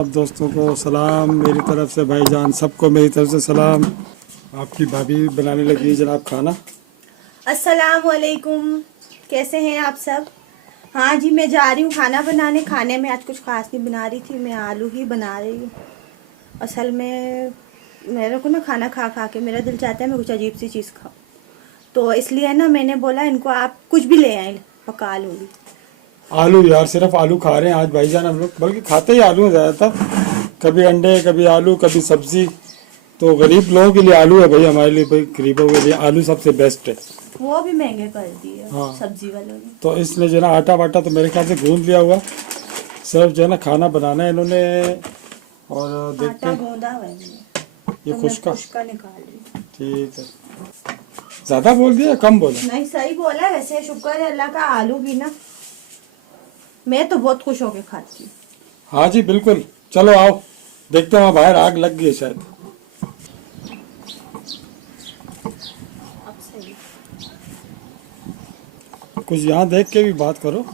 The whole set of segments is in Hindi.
अब दोस्तों को सलाम मेरी तरफ से, भाईजान सबको मेरी तरफ से सलाम। आपकी भाभी बनाने लगी है जनाब खाना। अस्सलाम वालेकुम, कैसे हैं आप सब। हाँ जी, मैं जा रही हूँ खाना बनाने। खाने में आज कुछ खास नहीं बना रही थी, मैं आलू ही बना रही हूँ। असल में मेरे को ना खाना खा खा के मेरा दिल चाहता है मैं कुछ अजीब सी चीज़ खाऊं, तो इसलिए ना मैंने बोला इनको आप कुछ भी ले आए, पका लूँगी। आलू यार, सिर्फ आलू खा रहे हैं आज भाईजान हम लोग, बल्कि खाते ही आलू है ज़्यादातर। कभी अंडे, कभी आलू, कभी सब्जी। तो गरीब लोगों के लिए आलू है भाई, हमारे लिए भाई गरीबों के लिए आलू सबसे बेस्ट है। वो भी महंगे कर दिए हाँ। सब्जी वालों ने। तो इसलिए जो है ना आटा वाटा तो मेरे ख्याल से गूंद लिया हुआ, सिर्फ जो है ना खाना बनाना है इन्होंने। और देखते आटा हैं गूंदा हुआ है मैंने, ये तो मैं खुश्का। खुश्का निकाल रही। ठीक है, ज़्यादा बोल दिया कम बोला? नहीं सही बोला, वैसे शुक्र है अल्लाह का। आलू भी ना मैं तो बहुत खुश होके खाती हूँ। हाँ जी बिल्कुल, चलो आओ देखते हैं। वहाँ बाहर आग लग गई है शायद। अब सही कुछ यहाँ देख के भी बात करो।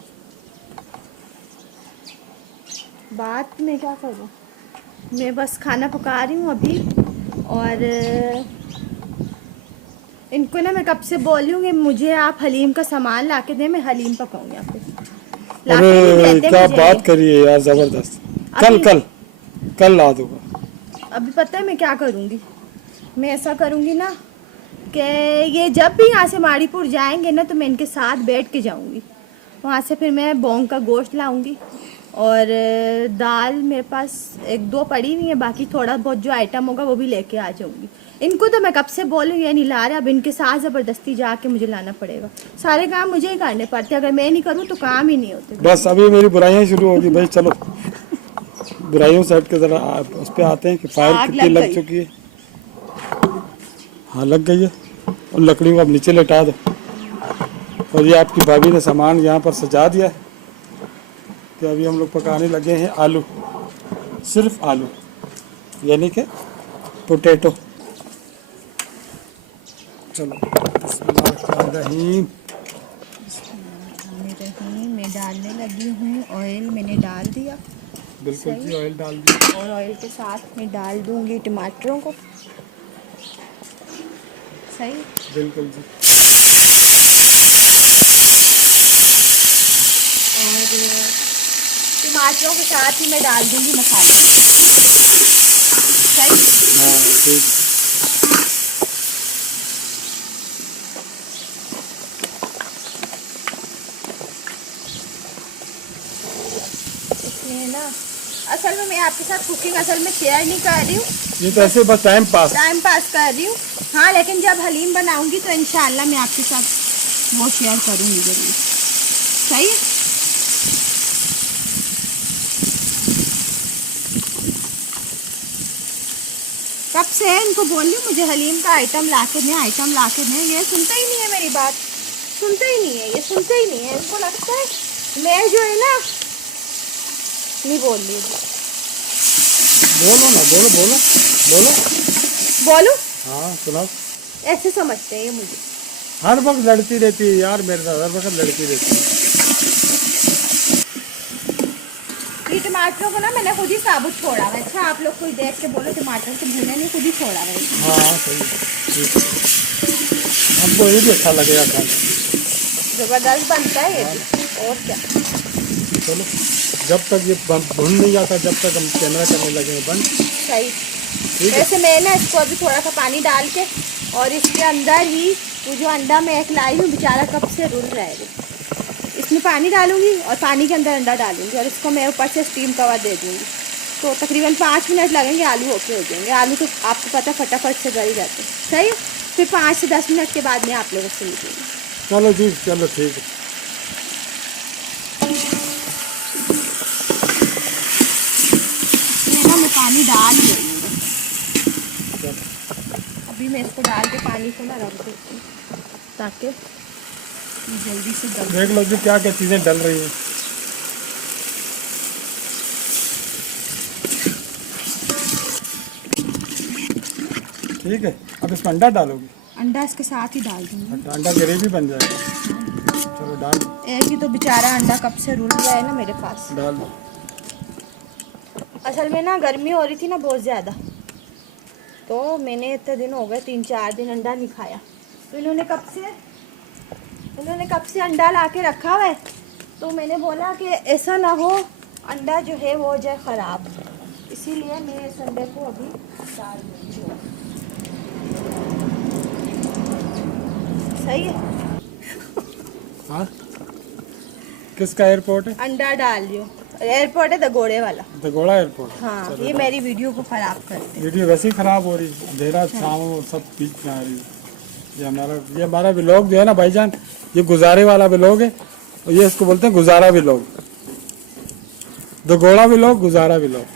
बात में क्या करूँ, मैं बस खाना पका रही हूँ अभी। और इनको ना मैं कब से बोल रही हूँ कि मुझे आप हलीम का सामान ला के दें, मैं हलीम पकाऊंगी आपको। ला के नहीं अरे देते क्या मुझे बात ये। करिए यार, जबरदस्त। कल अभी कल कल ला दूंगा। अभी पता है मैं क्या करूँगी। मैं ऐसा करूँगी ना कि ये जब भी यहाँ से माड़ीपुर जाएंगे ना तो मैं इनके साथ बैठ के जाऊँगी। वहाँ से फिर मैं बोंग का गोश्त लाऊंगी और दाल मेरे पास एक दो पड़ी हुई है, बाकी थोड़ा बहुत जो आइटम होगा वो भी लेके आ जाऊंगी। इनको तो मैं कब से बोलूँ ये नहीं ला रहे, अब इनके साथ ज़बरदस्ती जाके मुझे लाना पड़ेगा। सारे काम मुझे ही करने पड़ते, अगर मैं नहीं करूँ तो काम ही नहीं होते। बस अभी मेरी बुराइयां शुरू होगी भाई। चलो बुराइयों से हट के जरा उस पे आते हैं कि फायर आग कितनी लग लग गई। चुकी है। हाँ लग गई है। और लकड़ी को अब नीचे लेटा दो। और ये आपकी भाभी ने सामान यहाँ पर सजा दिया है कि अभी हम लोग पकाने लगे हैं आलू, सिर्फ आलू, यानी कि पोटैटो। चलो बिस्मिल्लाहिर्रहमानिर्रहीम। मैं डालने लगी हूँ, ऑयल मैंने डाल दिया। बिल्कुल सही। जी, ऑयल डाल दिया। और ऑयल के साथ मैं डाल दूंगी टमाटरों को। सही। बिल्कुल जी। और टमाटरों के साथ ही मैं डाल दूंगी मसाले। सही। हाँ ठीक है। इसलिए ना असल में मैं आपके साथ कुकिंग असल में शेयर नहीं कर रही हूँ, ये तो ऐसे बस टाइम पास। कर रही हूँ। हाँ, लेकिन जब हलीम बनाऊंगी तो इंशाल्लाह मैं आपके साथ वो शेयर करूँगी जरूर। सही है। कब से है इनको बोल रही हूँ मुझे हलीम का आइटम ला के दें, आइटम ला के दें। ये सुनते ही नहीं है मेरी बात, सुनते ही नहीं है, ये सुनते ही नहीं है। इनको लगता है मैं जो है ना नहीं बोल रही। बोलो ना, बोलो बोलो बोलो। बोलूं? हाँ सुनाओ। ऐसे समझते हैं ये मुझे। हर वक्त लड़ती रहती है यार मेरे साथ, हर वक्त लड़ती रहती है। ये टमाटरों को ना मैंने खुद ही साबुत छोड़ा है। अच्छा आप लोग कोई देख के बोलो टमाटर से भूने नहीं, खुद ही छोड़ा है। हाँ सही है, ठीक है। हमको ये भी अच्छा लगेगा खाना। जबरदस्त बनता है ये भी। और क्या। चलो जब तक ये भुन नहीं जाता जब तक हम कैमरा करने लगे बंद। सही। ठीक है। वैसे मैं ना इसको अभी थोड़ा सा पानी डाल के और इसके अंदर ही वो जो अंडा मैं एक लाई हूँ बेचारा कब से रुल रहा है, इसमें पानी डालूंगी और पानी के अंदर अंडा डालूंगी और इसको मैं ऊपर से स्टीम कवर दे दूंगी। तो तकरीबन 5 मिनट लगेंगे, आलू ओके हो जाएंगे। आलू तो आपको पता फटाफट से गल जाते हैं। सही। फिर 5 से 10 मिनट के बाद मैं आप लोगों से मिलूंगी। चलो जी, चलो ठीक है। इसमें ना मैं पानी डाल रही हूँ, अभी मैं इसको डाल के पानी को ना रख देती हूँ ताकि जल्दी से गल। देख लो जी क्या क्या चीज़ें डल रही हैं। ठीक है, अब इसमें अंडा डालोगी? अंडा इसके साथ ही डाल दूँगी। अच्छा, अंडा ग्रेवी बन जाएगा। चलो डाल दो। एक ही तो बेचारा अंडा कब से रुल रहा है ना मेरे पास। डाल दो। असल में ना गर्मी हो रही थी ना बहुत ज़्यादा, तो मैंने इतने दिन हो गए 3-4 दिन अंडा नहीं खाया। तो इन्होंने कब से अंडा ला के रखा हुआ है, तो मैंने बोला कि ऐसा ना हो अंडा जो है वो हो जाए ख़राब, इसीलिए मैं इस अंडे को अभी डाल दूँगी। सही है। हाँ, किसका एयरपोर्ट है? अंडा डाल लियो। एयरपोर्ट है दगोड़े वाला। दगोड़ा एयरपोर्ट। हाँ, ये मेरी वीडियो को ख़राब करते हैं। वीडियो वैसे ही खराब हो रही, अंधेरा शाम और सब बीच में आ रही है। ये हमारा व्लॉग जो है ना भाईजान, ये गुजारे वाला व्लॉग है, और ये इसको बोलते हैं गुजारा व्लॉग, दगोड़ा व्लॉग, गुजारा व्लॉग।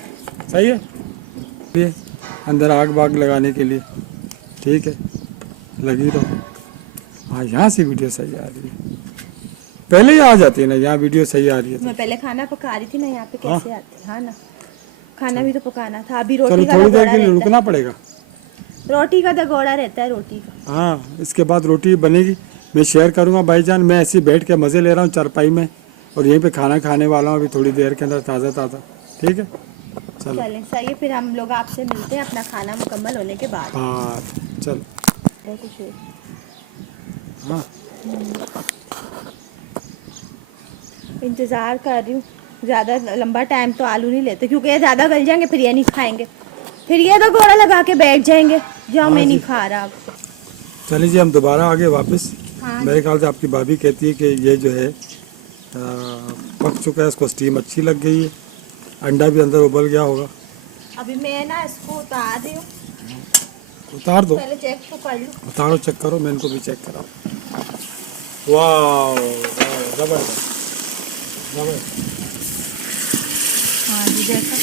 सही है। ये अंदर आग बाग लगाने के लिए, ठीक है, लगी रहो। हाँ, यहाँ से वीडियो सही आ रही है, पहले ही आ जाती है ना, यहाँ वीडियो सही आ रही है। मैं पहले खाना पका रही थी ना, यहाँ पे हाँ। कैसे आती? हाँ ना, खाना भी तो पकाना था। अभी चलो रोटी का थोड़ी देर दगोड़ा के लिए रहता रुकना पड़ेगा। है। रोटी का दगोड़ा रहता है, रोटी का। हाँ, इसके बाद रोटी बनेगी, मैं शेयर करूँगा भाईजान। मैं ऐसे ही बैठ के मज़े ले रहा हूँ चारपाई में, और यहीं पे खाना खाने वाला हूँ अभी थोड़ी देर के अंदर, ताज़ा ताज़ा। ठीक है, चलो। चलें, सही है। फिर हम लोग आपसे मिलते हैं अपना खाना मुकम्मल होने के बाद। हाँ चलो। और कुछ है? हाँ, इंतज़ार कर रही हूँ। ज़्यादा लंबा टाइम तो आलू नहीं लेते, क्योंकि ये ज़्यादा गल जाएंगे, फिर ये नहीं खाएंगे, फिर ये दगोड़ा लगा के बैठ जाएंगे जो मैं नहीं खा रहा अब। चलिए जी, हम दोबारा आगे वापस। हाँ। मेरे ख्याल से आपकी भाभी कहती है कि ये जो है पक चुका है, इसको स्टीम अच्छी लग गई है, अंडा भी अंदर उबल गया होगा। अभी मैं ना इसको उतार रही हूँ, उतार दो, पहले चेक तो कर लूँ। उतारो, चेक करो, मैं इनको भी चेक कराऊँ। वाह, जबरदस्त जबरदस्त। हाँ जी, देखा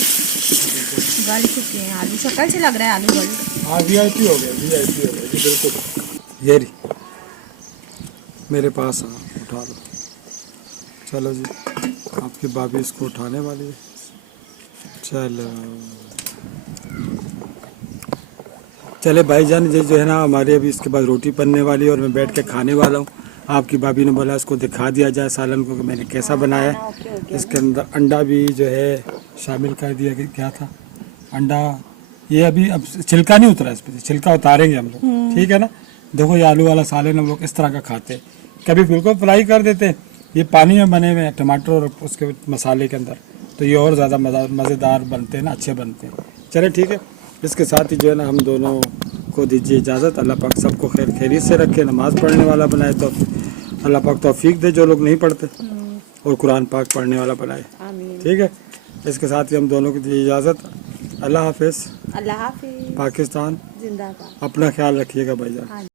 गल चुके हैं आलू, शक्ल से लग रहा है आलू गल। हाँ, वीआईपी हो गया, वीआईपी हो गया जी, बिल्कुल। ये रही मेरे पास। हाँ, उठा लो। चलो जी, आपकी भाभी इसको उठाने वाली है। चलो चले भाईजान, ये जो है ना हमारे अभी इसके बाद रोटी बनने वाली है और मैं बैठ के खाने वाला हूँ। आपकी भाभी ने बोला इसको दिखा दिया जाए सालन को कि मैंने कैसा बनाया है। इसके अंदर अंडा भी जो है शामिल कर दिया गया था। अंडा ये अभी अब छिलका नहीं उतरा, इस पर छिलका उतारेंगे हम लोग, ठीक है ना। देखो, ये आलू वाला सालन हम लोग इस तरह का खाते हैं, कभी बिल्कुल फ्राई कर देते हैं, ये पानी में बने हुए हैं टमाटर और उसके मसाले के अंदर, तो ये और ज़्यादा मज़ेदार बनते हैं ना, अच्छे बनते हैं। चले ठीक है, इसके साथ ही जो है ना हम दोनों को दीजिए इजाज़त। अल्लाह पाक सबको खैर खैरियत से रखे, नमाज़ पढ़ने वाला बनाए, तो अल्लाह पाक तौफीक दे जो लोग नहीं पढ़ते, और कुरान पाक पढ़ने वाला बनाए। आमीन। ठीक है, इसके साथ ही हम दोनों को दीजिए इजाज़त। अल्लाह हाफिज़। अल्लाह हाफिज़। पाकिस्तान जिंदाबाद। अपना ख्याल रखिएगा भाईजान।